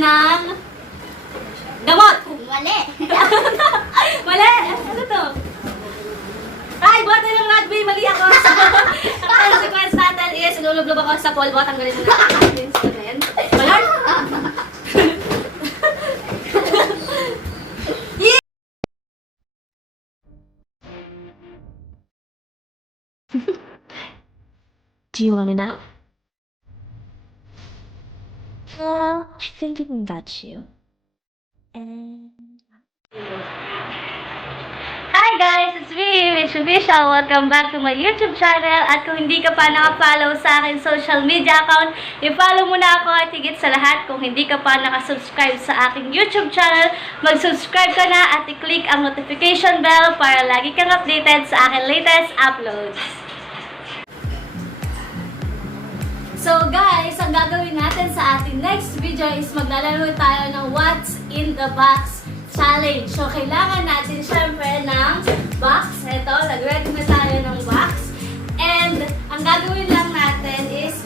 ng gamot. Mali. Mali! Ano to? Ay, bote ng rugby. Mali ako. Ang consequence natin is, ilulublob ako sa polvo. Tanggalin na natin. Malard! Do you want to know? Well, I think I got you. And Hi guys! It's me, Miss Official. Welcome back to my YouTube channel. At kung hindi ka pa naka-follow sa akin social media account, i-follow mo na ako at higit sa lahat, kung hindi ka pa naka-subscribe sa aking YouTube channel, mag-subscribe ka na at i-click ang notification bell para lagi kang updated sa aking latest uploads. So guys, ang gagawin natin sa ating next video is maglalaro tayo ng What's in the Box Challenge. So kailangan natin syempre ng box. Ito, nag-ready na tayo ng box. And ang gagawin lang natin is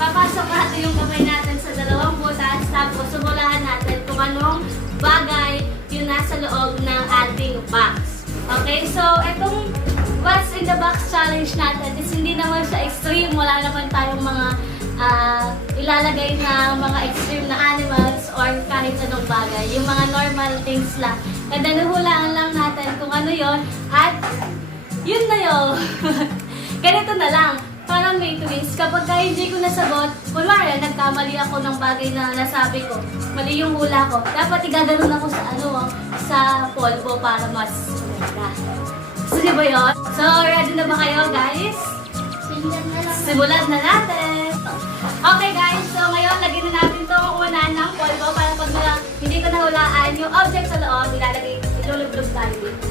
papasok natin yung kamay natin sa dalawang butas, tapos sumulahan natin kung anong bagay yung nasa loob ng ating box. Okay, so itong What's in the Box Challenge natin is hindi naman siya extreme. Wala naman tayong mga ilalagay na mga extreme na animals or kahit anong bagay. Yung mga normal things lang. And then, hulaan lang natin kung ano yon at yun na yun. Ganito na lang. Parang may twist. Kapag hindi ko nasagot, kunwari, nagkamali ako ng bagay na nasabi ko. Mali yung hula ko. Dapat igaganon ako sa sa polvo para mas maganda. Gusto niyo ba yun? So, ready na ba kayo, guys? Simulan na natin! Okay, guys. So, ngayon, lagyan na natin itong unan ng polvo para pag hindi ko nahulaan yung object sa loob, ilulublog tayo dito.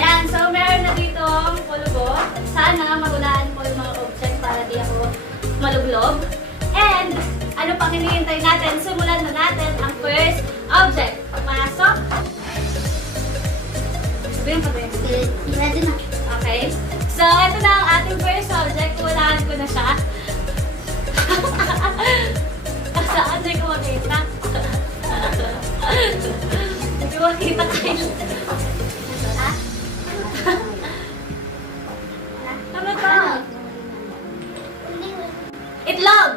Ayan. So, meron na dito ang polvo. Sana mahulaan ko yung mga object para di ako malublob. And, ano pang hinihintay natin? Simulan na natin ang first object. Pasok. Sabihin pa ba yun? Ready na. Okay. So, ito na ang ating first object. Walaan ko na siya. Saan na ko makita? Hindi ko makita kayo. Ha? Ano to? Itlog!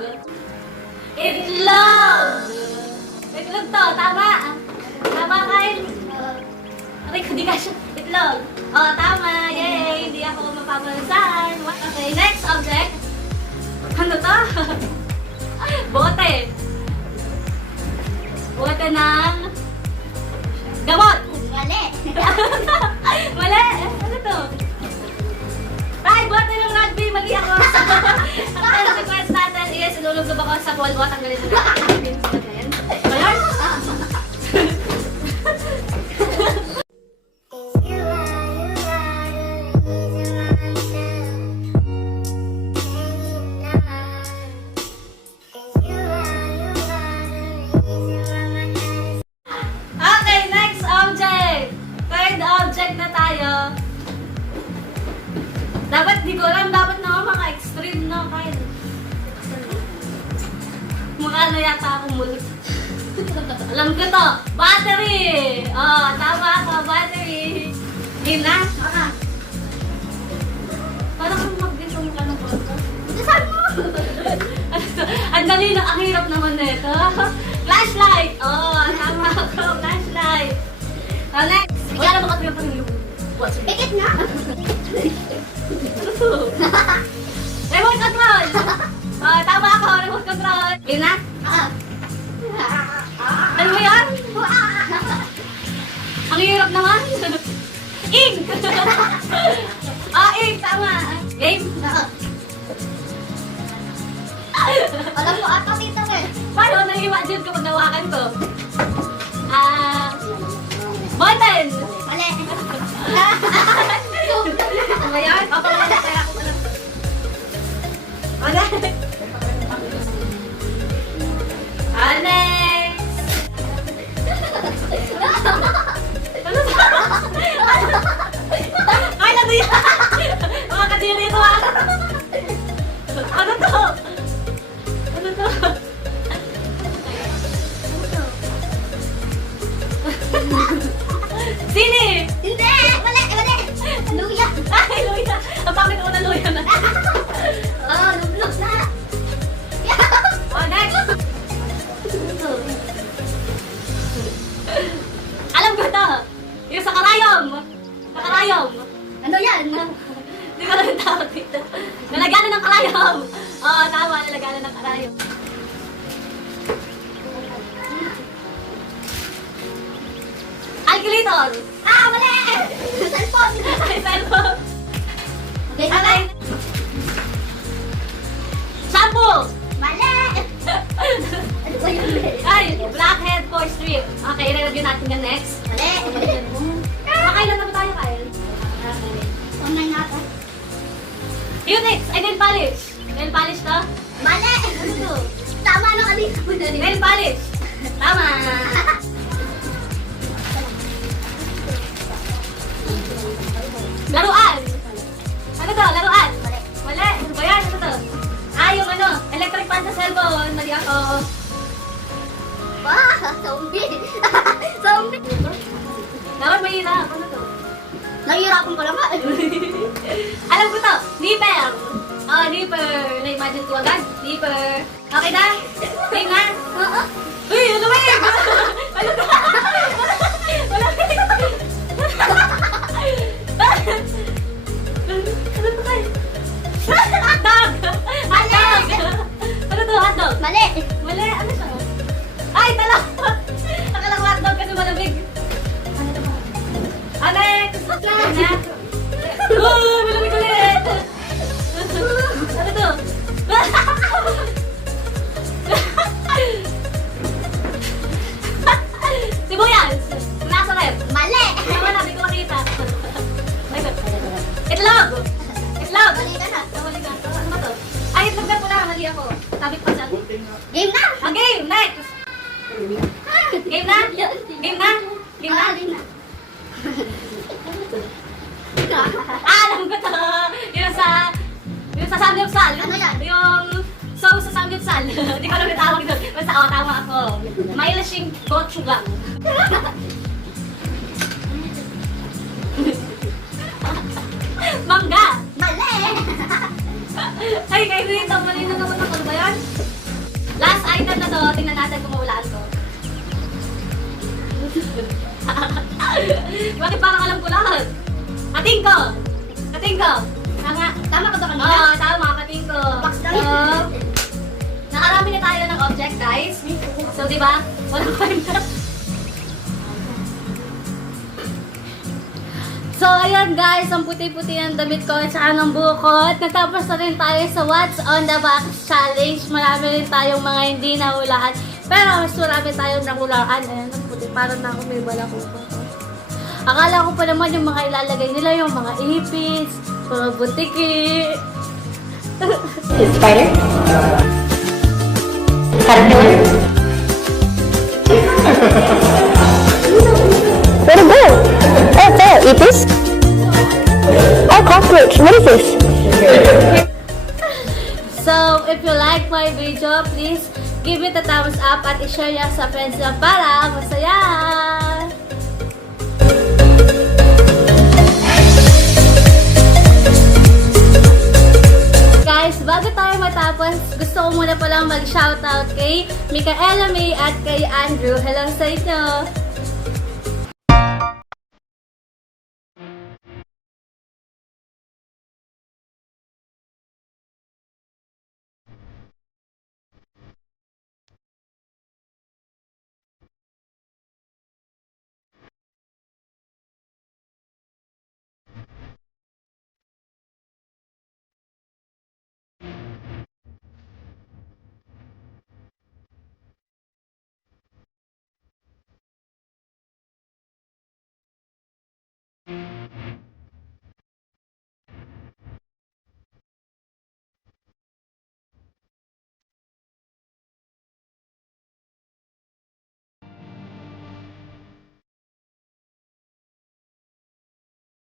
Itlog! Itlog to, tama? Tama kayo? Aray ko, di ka siya. Itlog. Oh, tama. Yay! Hindi ako mapapansan. Okay, next object. Ano to? Bote. Bote ng gamot. Mali. Mali. Ano to? Ay, bote ng rugby. Mali ako. Ang consequence natin is ilulublob ako sa polvo. Tanggalin na natin. Malard? Okay, next object. Third object na tayo. Dapat, di ko alam, dapat na mga extreme, no? Kahit mukha na yata akong mulit. Alam ko to, battery! Oh, tama ako, battery. Game na? Parang kang mag-gitong ka ng photo. Saan mo? Ang dali na, ang hirap naman na ito. Flashlight! Oh, tama ako, flashlight. Oh, next. Wala na makatulog pa ng lubo. What's it? Pikit nga. Remote control! Oh, tama ako, remote control. Game na? Ano mo yan? Ang hirap naman. Ink! Ink, tama. Game? Alam mo ata dito eh. Paano nang-imagine ko pag nawakan ko? Button! Mali. Ano ba yan? Papalala kaya ako alam. Ano? Next! Ano ba? Ay, ano yan? Mga kadiri ito ah! Ano to? Nakarayom! Nakarayom! Ano yan? Hindi ko alam yung tawag dito. Nalagyan na ng karayom! Oo, tama, nalagyan na ng karayom. Calculator! Ah, mali! Cellphone! Ay, cellphone! Okay, Alay! Shampoo! Mali! Ano ba yun? Ay, blackhead for strip. Okay, i-review natin yung next. Mali! Makailan na ba tayo, Kyle? Online na ako. Unix! Ay, nail polish! Nail polish to? Mali! Ano to? Tama nung alin ko na rin. Nail polish! Tama! Laruan! Ano to? Laruan! Mali. Mali! Ano ba yan? Ano to? Ah, yung ano, electric fan sa cellphone. Mali ako. Wah! Zombie! Zombie! Dapat mahirap. Ano to? Nahihirapan ko lang ba? Alam ko to! Nipper! Oh, nipper! Na-imagine ko agad. Nipper! Okay na? Game na? Oo. Uy, ano ba yun? Ano to? Wala Ano to tayo? Hotdog! Hotdog! Ano to? Hotdog? Mali! Mali, ano siya? Ay, tala! Akala ko hotdog kasi malamig. Ano to ba? Alex! Ano na? Malamig ulit! Ano to? Sibuyas! Nasa rep. Mali! Tama na, di ko makita. Itlog! Itlog! Mali ka na. Nawali ka. Ano ba to? Ay, itlog na pula. Mali ako. Sabi ko pa siya. Game na! Ah, game! Next! Game na? Game na? Game na? Ah, game na. Ah, alam ko to! Yung sa samgyupsal. Ano yan? Yung sauce sa samgyupsal. Hindi ko alam yung tawag doon. Basta ako, tama ako. Mailashing gochujang. Mangga! Mali! Ay, kayo dito. Mali na naman ako. Ano ba yan? Last item na to. Tingnan natin kung mawalaan ko. Bakit parang alam ko lahat? Ating ko! Ating ko! Tama. Tama ka ba kanina? Oo, tama. Ating ko. Box lang. So, nakarami na tayo ng object, guys. So, di ba? Walang kwenta. So, ayan guys, ang puti-puti ng damit ko at saka ng bukot. Natapos na rin tayo sa What's on the Box Challenge. Marami rin tayong mga hindi nahulaan. Pero mas marami tayong nahulaan. Ayan, ang puti. Parang na ako may balakuko. Akala ko pa naman yung mga ilalagay nila, yung mga ipis, mga butiki. Spider? Caterpillar? Where'd it go? Oh, there. Eat this? Oh, cockroach. What is this? So, if you like my video, please give it a thumbs up at i-share niya sa friends niya para masaya! Guys, bago tayo matapos, gusto ko muna palang mag-shoutout kay Micaela May at kay Andrew. Hello sa inyo!